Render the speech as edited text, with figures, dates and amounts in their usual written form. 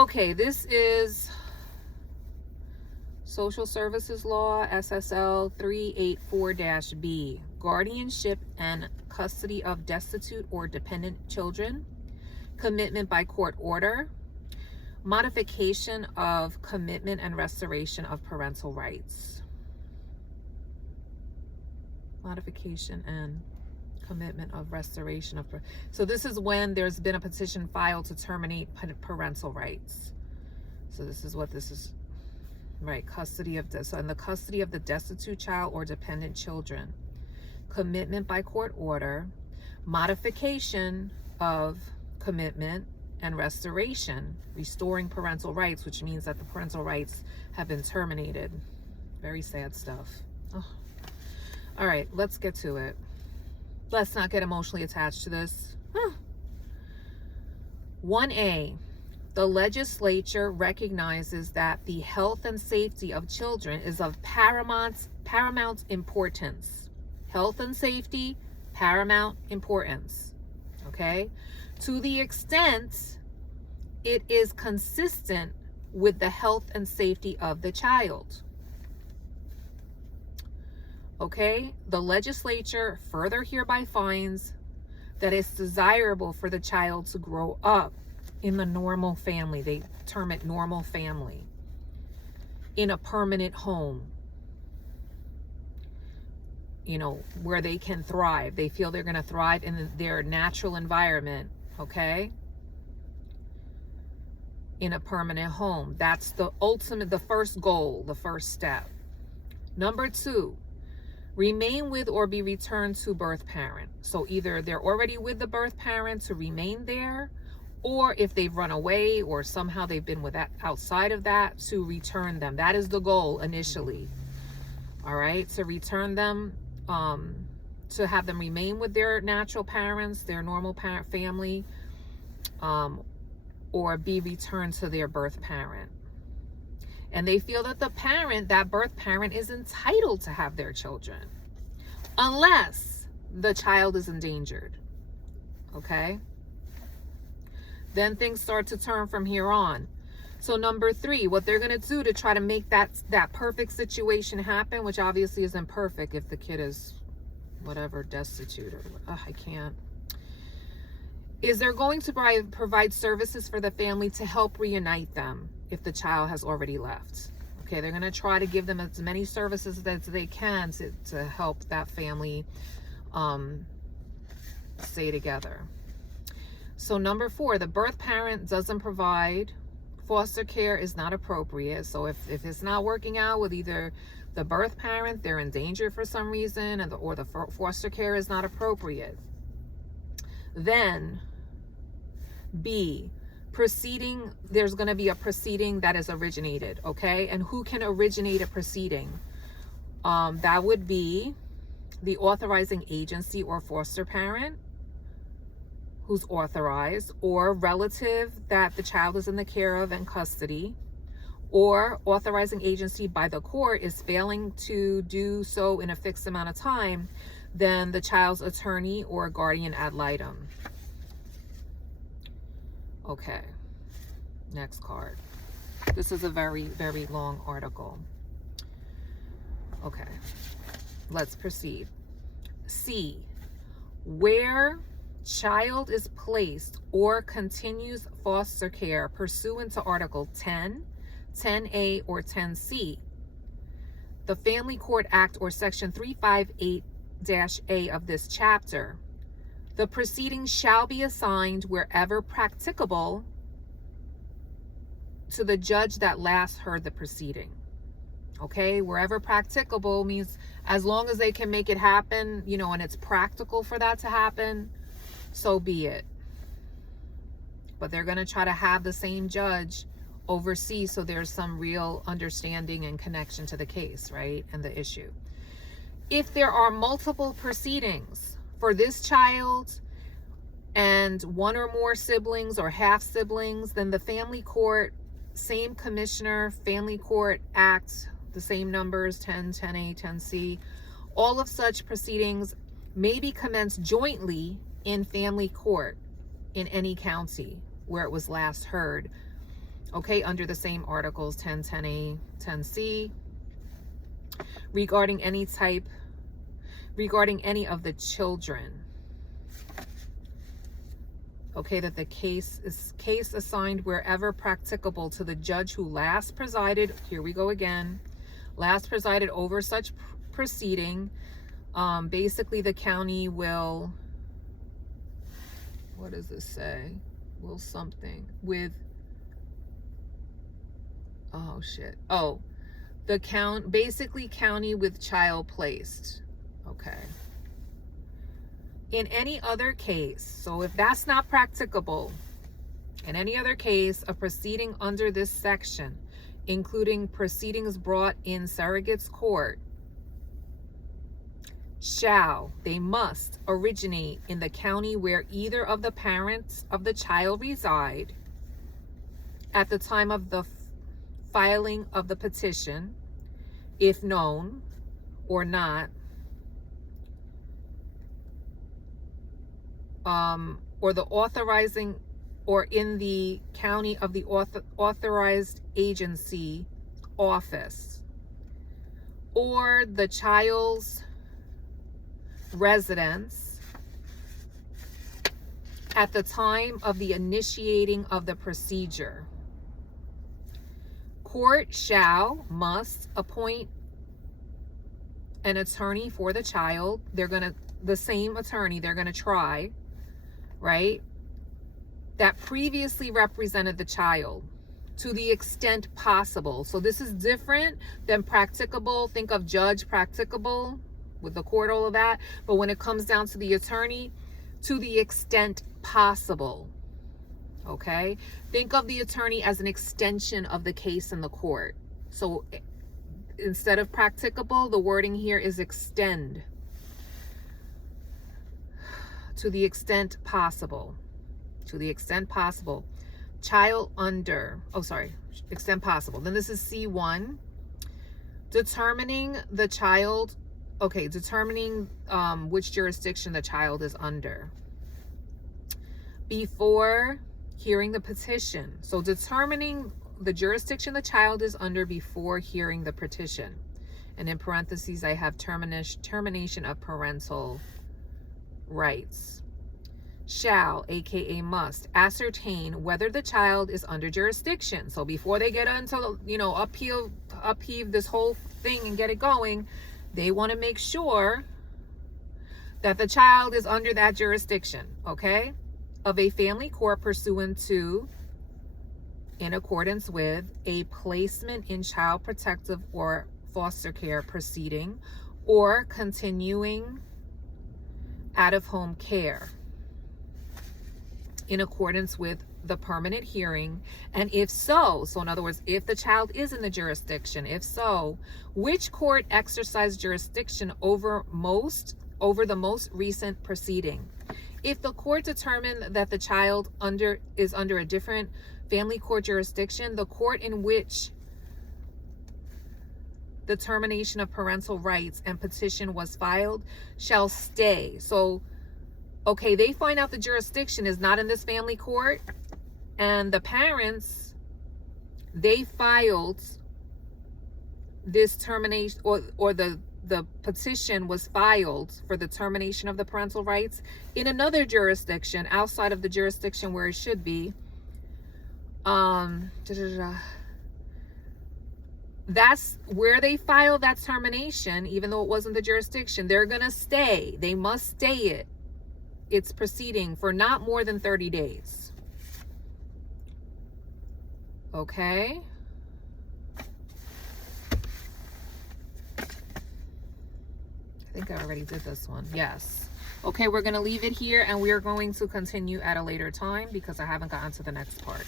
Okay, this is Social Services Law, SSL 384-B, guardianship and custody of destitute or dependent children, commitment by court order, modification of commitment and restoration of parental rights. Modification and commitment of restoration of, so this is when there's been a petition filed to terminate parental rights. So this is what this is, right? Custody of this, so in the custody of the destitute child or dependent children, commitment by court order, modification of commitment and restoration, restoring parental rights, which means that the parental rights have been terminated. Very sad stuff. Oh. All right, let's get to it. Let's not get emotionally attached to this. 1A, the legislature recognizes that the health and safety of children is of paramount importance. Health and safety, paramount importance. Okay? To the extent it is consistent with the health and safety of the child. Okay, the legislature further hereby finds that it's desirable for the child to grow up in the normal family. They term it normal family. In a permanent home. You know, where they can thrive. They feel they're going to thrive in their natural environment. Okay? In a permanent home. That's the ultimate, the first goal, the first step. Number 2. Remain with or be returned to birth parent. So either they're already with the birth parent to remain there, or if they've run away or somehow they've been with that outside of that, to return them. That is the goal initially. All right, to return them, to have them remain with their natural parents, their normal parent family, or be returned to their birth parent. And they feel that the parent, that birth parent, is entitled to have their children unless the child is endangered. Okay? Then things start to turn from here on. So number 3, what they're going to do to try to make that perfect situation happen, which obviously isn't perfect if the kid is whatever, destitute or I can't, is they're going to provide services for the family to help reunite them if the child has already left. Okay, they're going to try to give them as many services as they can to help that family stay together. So number 4, the birth parent doesn't provide, foster care is not appropriate. So if it's not working out with either the birth parent, they're in danger for some reason, or the foster care is not appropriate, then B, proceeding, there's going to be a proceeding that is originated. Okay, and who can originate a proceeding? That would be the authorizing agency or foster parent who's authorized, or relative that the child is in the care of and custody, or authorizing agency by the court is failing to do so in a fixed amount of time, then the child's attorney or guardian ad litem. Okay, next card. This is a very, very long article. Okay, let's proceed. C, where child is placed or continues foster care pursuant to Article 10, 10A, or 10C, the Family Court Act, or Section 358-A of this chapter, the proceedings shall be assigned wherever practicable to the judge that last heard the proceeding. Okay, wherever practicable means as long as they can make it happen, you know, and it's practical for that to happen, so be it. But they're going to try to have the same judge oversee so there's some real understanding and connection to the case, right, and the issue. If there are multiple proceedings for this child and one or more siblings or half siblings, then the family court, same commissioner, Family Court Act, the same numbers, 10, 10A, 10C, all of such proceedings may be commenced jointly in family court in any county where it was last heard, Okay, under the same articles 10, 10A, 10C, regarding any of the children. Okay, that the case assigned wherever practicable to the judge who last presided, here we go again, last presided over such proceeding. Basically the county will, what does this say? Will something with, oh shit. Oh, basically county with child placed. Okay. In any other case, so if that's not practicable, in any other case, a proceeding under this section, including proceedings brought in surrogate's court, they must originate in the county where either of the parents of the child reside at the time of the filing of the petition, if known or not, or the authorizing, or in the county of the authorized agency office, or the child's residence at the time of the initiating of the procedure. Court must appoint an attorney for the child. The same attorney they're gonna try, right, that previously represented the child to the extent possible. So this is different than practicable. Think of judge practicable with the court, all of that. But when it comes down to the attorney, to the extent possible. Okay, think of the attorney as an extension of the case in the court. So instead of practicable, the wording here is extend. To the extent possible. To the extent possible. Child under, extent possible. Then this is C1. Determining the child, determining which jurisdiction the child is under before hearing the petition. So determining the jurisdiction the child is under before hearing the petition. And in parentheses, I have termination of parental rights. Shall, aka must, ascertain whether the child is under jurisdiction. So before they get into, upheave this whole thing and get it going, they want to make sure that the child is under that jurisdiction, okay, of a family court pursuant to, in accordance with, a placement in child protective or foster care proceeding, or continuing out-of-home care in accordance with the permanent hearing. And if so, in other words, if the child is in the jurisdiction, if so, which court exercised jurisdiction over the most recent proceeding. If the court determined that the child is under a different family court jurisdiction, the court in which the termination of parental rights and petition was filed shall stay. So, okay, they find out the jurisdiction is not in this family court, and the parents, they filed this termination, or the petition was filed for the termination of the parental rights in another jurisdiction outside of the jurisdiction where it should be. That's where they filed that termination, even though it wasn't the jurisdiction. They're gonna stay. They must stay it. It's proceeding for not more than 30 days. Okay. I think I already did this one. Yes. Okay, we're going to leave it here, and we are going to continue at a later time because I haven't gotten to the next part.